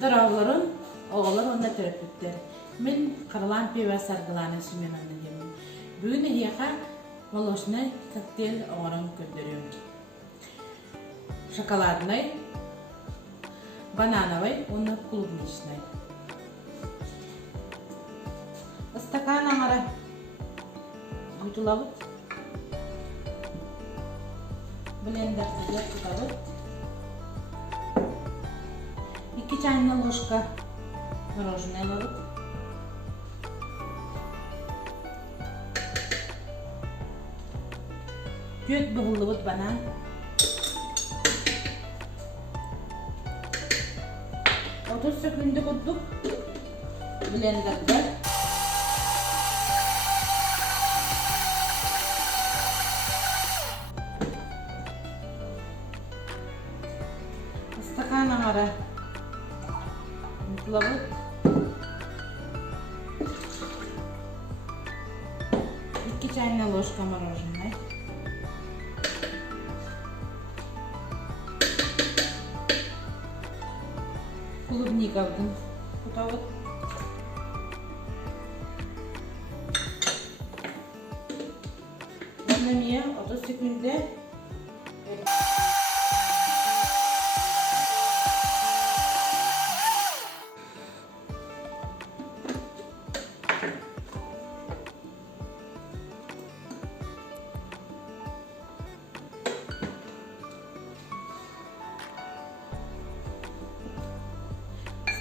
Darawların oğlan onda terapetler. Men Karlan Peva Sargılana Sümen anlayayım. Bugün ehiyaka molosna kokteyl oğran gönderiyorum. Şokoladnay, банановый, оны клубничный. Стакан аңара үтілабыт. Блендерге тұтабыт. 2 чайная ложка мороженое лабыт. Төт бұғылыбыт банан. Otuz sekünde koyduk blenderda. Stakan аңара мутлабыт. 2 чайная ложка мороженое. Клубникавдың тұтауыт. Онымен 30 секунде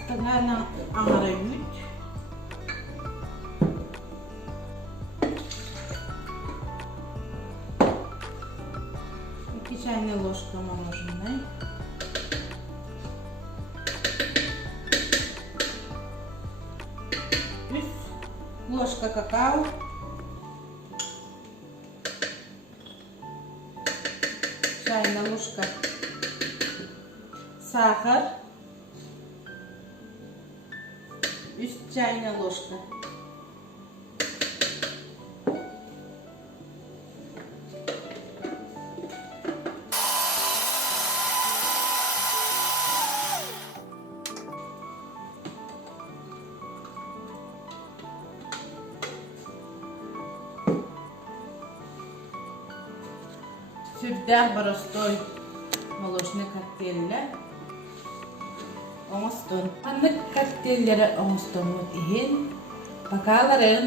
Стакана аңара үт. Iki чайная ложка мороженое. Ложка какао. Чайная ложка сахар. 3 чайная ложка. Сюда простой молочный коктейль. Оңыстон. Аннык коктейллері оңыстонмут иһин. Бакаларын